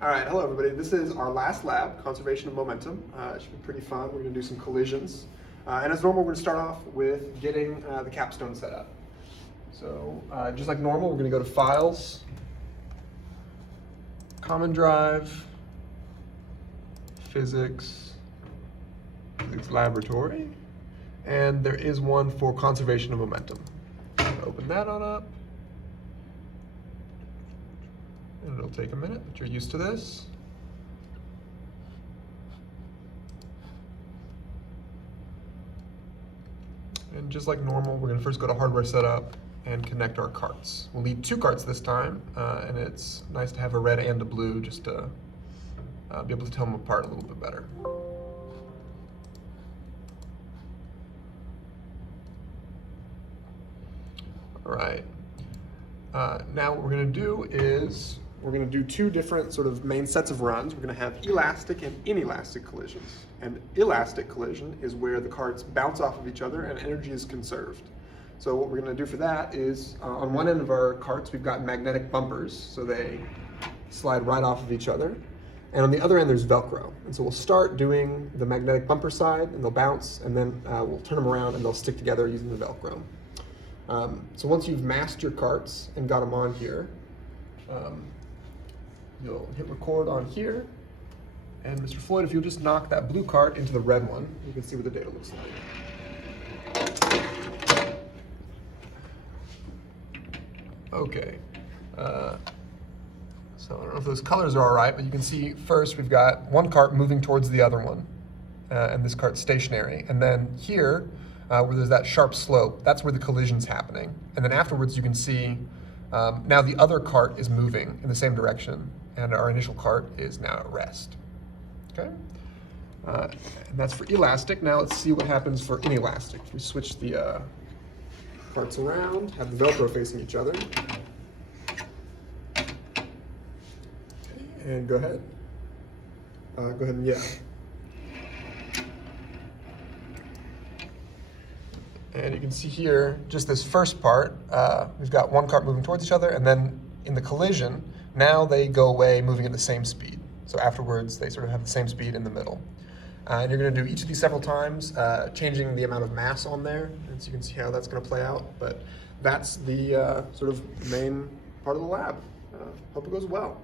All right, hello everybody. This is our last lab, conservation of momentum. It should be pretty fun. We're going to do some collisions. And as normal, we're going to start off with getting the capstone set up. So just like normal, we're going to go to Files, Common Drive, Physics Laboratory, and there is one for conservation of momentum. Open that on up. And it'll take a minute, but you're used to this. And just like normal, we're going to first go to hardware setup and connect our carts. We'll need two carts this time, and it's nice to have a red and a blue just to be able to tell them apart a little bit better. All right. Now what we're going to do is we're going to do two different sort of main sets of runs. We're going to have elastic and inelastic collisions. And elastic collision is where the carts bounce off of each other and energy is conserved. So what we're going to do for that is on one end of our carts we've got magnetic bumpers, so they slide right off of each other. And on the other end there's Velcro. And so we'll start doing the magnetic bumper side and they'll bounce, and then we'll turn them around and they'll stick together using the Velcro. So once you've masked your carts and got them on here, you'll hit record on here. And Mr. Floyd, if you'll just knock that blue cart into the red one, you can see what the data looks like. Okay. So I don't know if those colors are all right, but you can see first we've got one cart moving towards the other one, and this cart's stationary. And then here, where there's that sharp slope, that's where the collision's happening. And then afterwards you can see now the other cart is moving in the same direction, and our initial cart is now at rest. Okay? And that's for elastic. Now let's see what happens for inelastic. We switch the carts around, have the Velcro facing each other. Okay, and go ahead. Go ahead and yeah. And you can see here, just this first part, we've got one cart moving towards each other, and then in the collision, now they go away moving at the same speed. So afterwards, they sort of have the same speed in the middle. And you're going to do each of these several times, changing the amount of mass on there, and so you can see how that's going to play out. But that's the sort of main part of the lab. Hope it goes well.